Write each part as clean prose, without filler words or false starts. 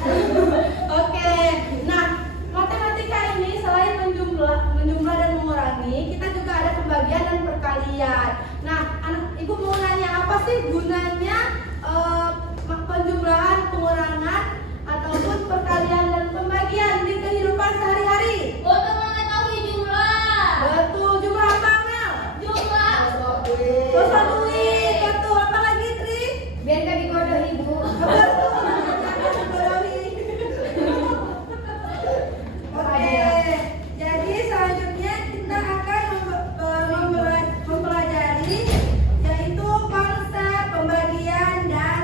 Oke, nah matematika ini selain menjumlah dan mengurangi, kita juga ada pembagian dan perkalian. Nah, ibu mau nanya apa sih gunanya penjumlahan, pengurangan, ataupun perkalian dan pembagian di kehidupan sehari-hari? Untuk mengetahui jumlah. Betul, jumlah apa Mel? Jumlah. Kosong duit, betul. Apa lagi Tri? Biar gak digodoh ibu. Betul, jangan dibodohi. Oke, jadi selanjutnya kita akan mempelajari yaitu konsep pembagian dan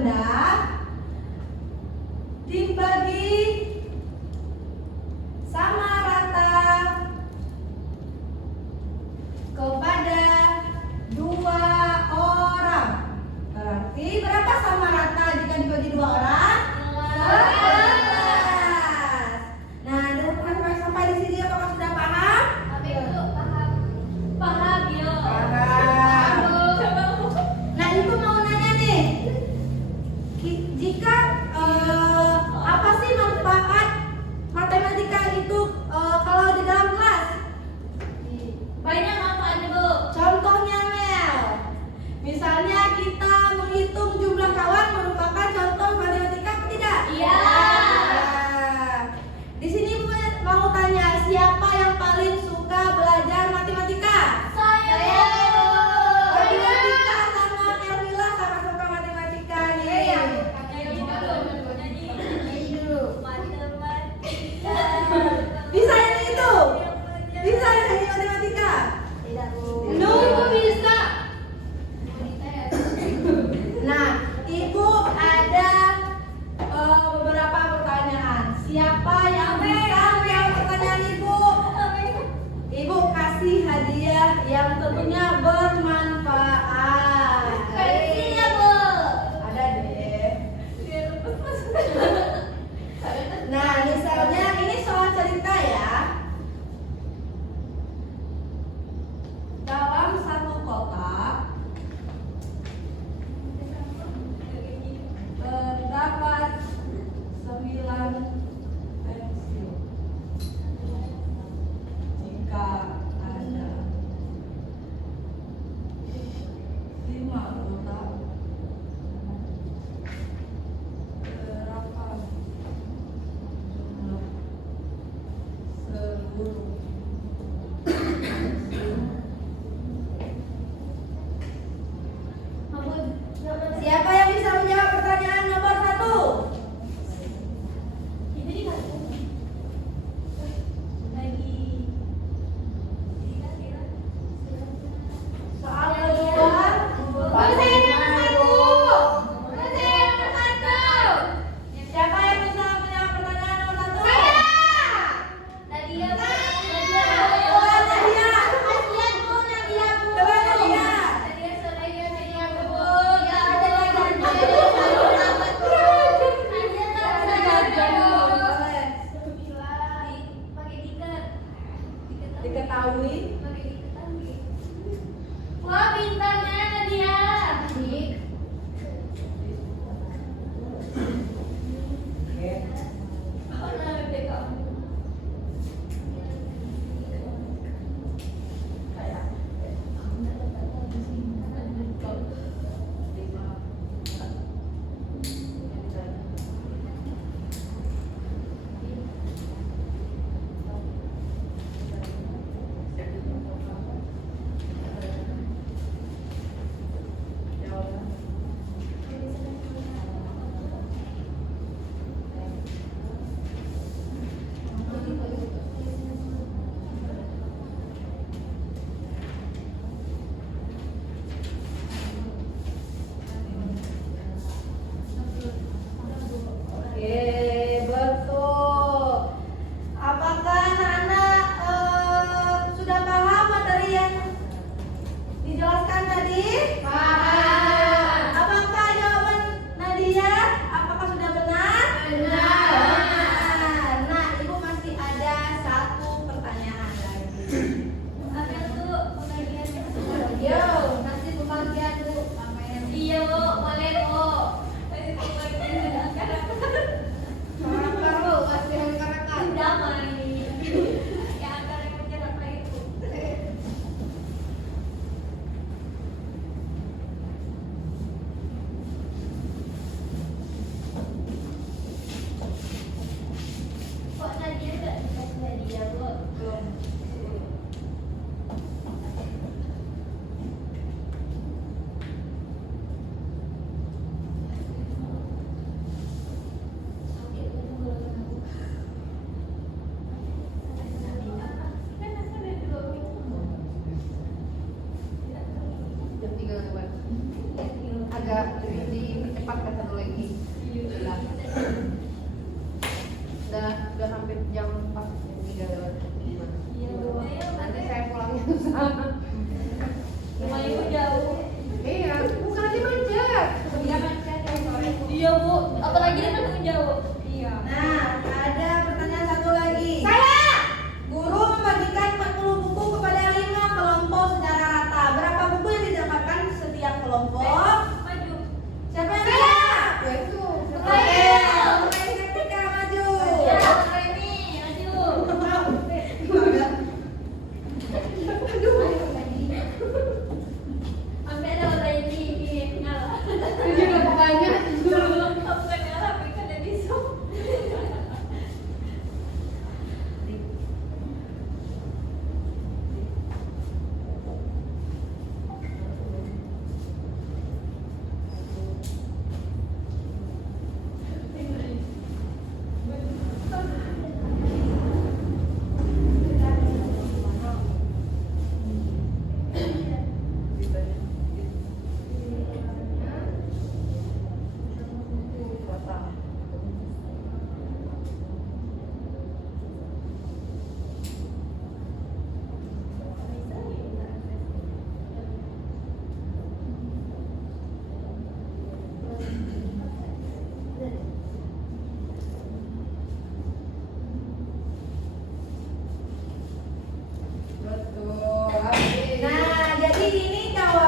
rendah dibagi sama rata kepada 2 orang. Berarti berapa sama rata jika dibagi 2 orang? 11. Nah, sampai di sini apakah sudah paham? Paham ya. Paham. Nah, ibu mau nanya nih, jika apa sih manfaat matematika itu kalau di dalam kelas? Banyak manfaatnya, Bu. Contohnya Mel, misalnya kita menghitung jumlah kawan merupakan contoh matematika atau tidak? Iya. Nah, di sini ibu mau tanya, siapa yang paling suka belajar matematika? Saya. Matematika sama Erwila sama suka matematika nih. Bisa yang itu? Bisa yang nyanyi matematika? Nunggu bisa. Nah, ibu ada beberapa pertanyaan. Siapa yang bisa menjawab pertanyaan ibu? Ibu kasih hadiah yang tentunya bermanfaat. Pensilnya, Bu. Ada deh. Nah, misalnya ini soal cerita ya. Dalam satu kotak terdapat 9 pensil. Jika ada 5 kotak, berapa jumlah seluruh Siapa yang bisa menjawab pertanyaan nomor 1? Soal kedua. Siapa yang bisa menjawab pertanyaan nomor 1? Coba Nadia. Coba Nadia. Boleh. Diketahui. Wah, pintarnya Nadia. Oke, betul. Apakah anak-anak sudah paham materi yang dijelaskan tadi? Paham. Apakah jawaban Nadia? Apakah sudah benar? Benar. Benar. Nah, ibu masih ada 1 pertanyaan lagi. Yo, Nanti pembagian, Bu. Iya, Bu. Boleh, Bu. Damai. Ya, akan yang apa itu? Kok Nadia nggak dikasih hadiah, Bu? agak dipercepat kata dulu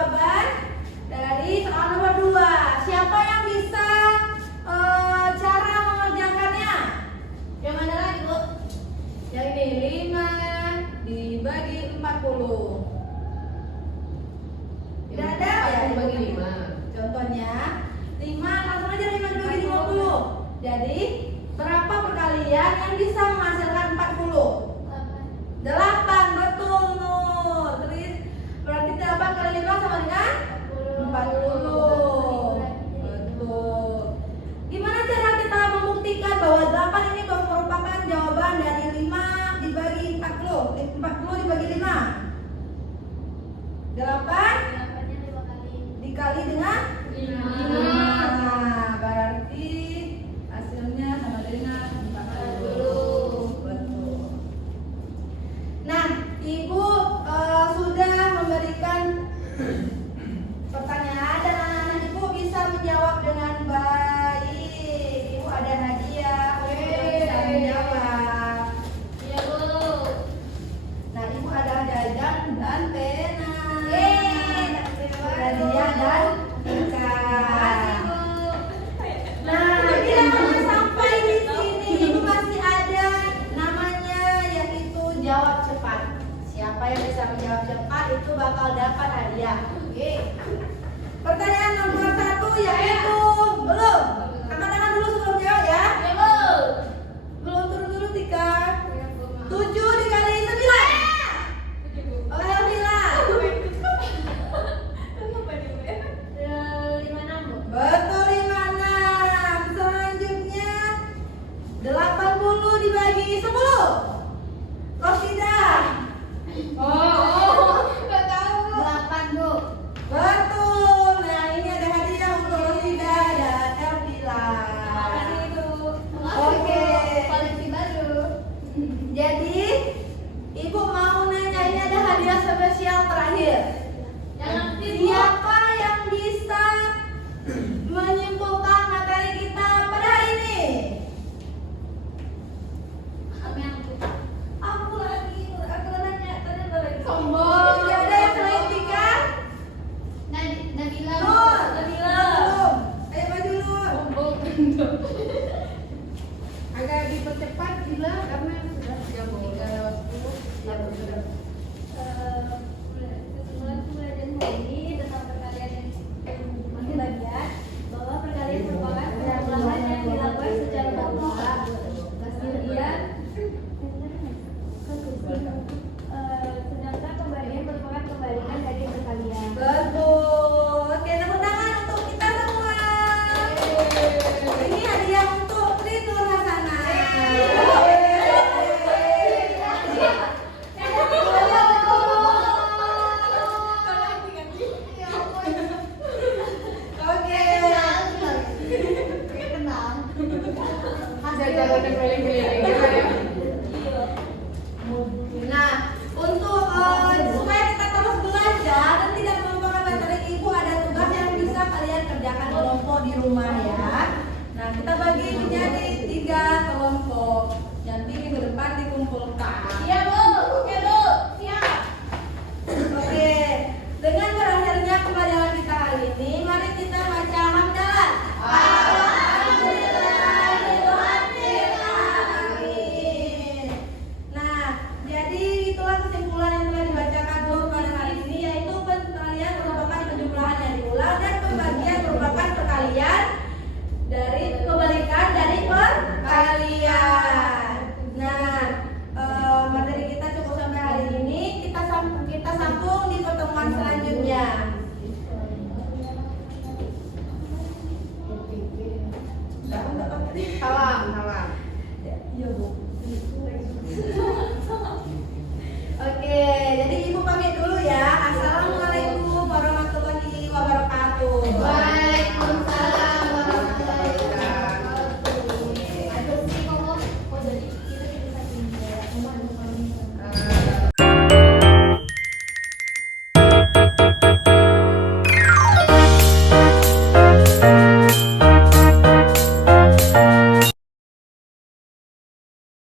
jawaban dari soal nomor 2. Siapa yang bisa cara mengerjakannya? Yang mana lagi, Bu? Yang ini 5 dibagi 40. Tidak ada ya dibagi 5. Contohnya 5 langsung aja 5 dibagi 50. Jadi berapa perkalian yang bisa menghasilkan 40? 8, betul Nur. Terus berarti 8 kali 5 sama dengan 40. Betul. Gimana cara kita membuktikan bahwa 8 ini merupakan jawaban dari 5 dibagi 40? 40 dibagi 5. 8 8-nya 5 kali. dikali dengan 5. Nah, berarti hasilnya sama dengan 40. Betul. Nah, Ibu sudah memberikan pertanyaan dan anak-anak Ibu bisa menjawab dengan baik. Ibu ada hadiah untuk bisa menjawab. Iya, Bu. Nah, Ibu ada jajan dan pena. Hadiah Hadiah dan ikan. Nah, bila mana sampai di sini Ibu masih ada namanya yaitu jawab cepat. Siapa yang bisa menjawab cepat itu bakal dapat hadiah. Oke. Pertanyaan nomor 1 yaitu belum. Angkat tangan dulu sebelum jawab ya. Iya, Bu. Belum turun dulu Tika. 7 dikali 9. Oleh Elvira. 56, Bu. Betul 56. Selanjutnya 80 dibagi 10. Rosida. Enggak tahu, Bu. 8, Bu. Betul. Nah, ini ada hadiah untuk Rosida dan Elvira. Makasih, Bu. Oke. Koleksi baru. Jadi, Ibu mau nanya, ini ada hadiah spesial terakhir. Yang aktif, Bu. Siapa yang bisa menyimpulkan materi kita pada hari ini? Apa yang aktif? Aku lagi nanya, ternyata lagi Sombong. Tidak ada yang selain Tika? Nabila, Bu. Nur. Nabila. Belum. Ayo maju Nur. Sombong. Agak dipercepat gila karena sudah 3:10. Ya, sudah. Kesimpulan pembelajaran hari ini tentang perkalian yang masih bagian bahwa perkalian merupakan penjumlahan yang dilakukan secara bertahap. Kemudian sedangkan pembalian merupakan pembalikan dari perkalian. Betul. Oke, tepuk tangan untuk kita semua. Ini hadiah untuk Tri Nur Hasanah. Oke. Jajaran yang keliling-keliling ya, ya. Nah, untuk supaya kita terus belajar dan tidak melupakan materi Ibu, ada tugas yang bisa kalian kerjakan kelompok di rumah ya. Nah, kita bagi menjadi 3 kelompok. Nanti minggu depan dikumpulkan. Iya, Bu. Oke, Bu. Siap. Oke, dengan berakhirnya pembelajaran kita hari ini, mari kita baca hamdalah. Alhamdulillahirrahmanirrahim. Nah, jadi itulah kesimpulan yang telah dibacakan Nur pada hari ini, yaitu perkalian merupakan penjumlahan yang diulang dan pembagian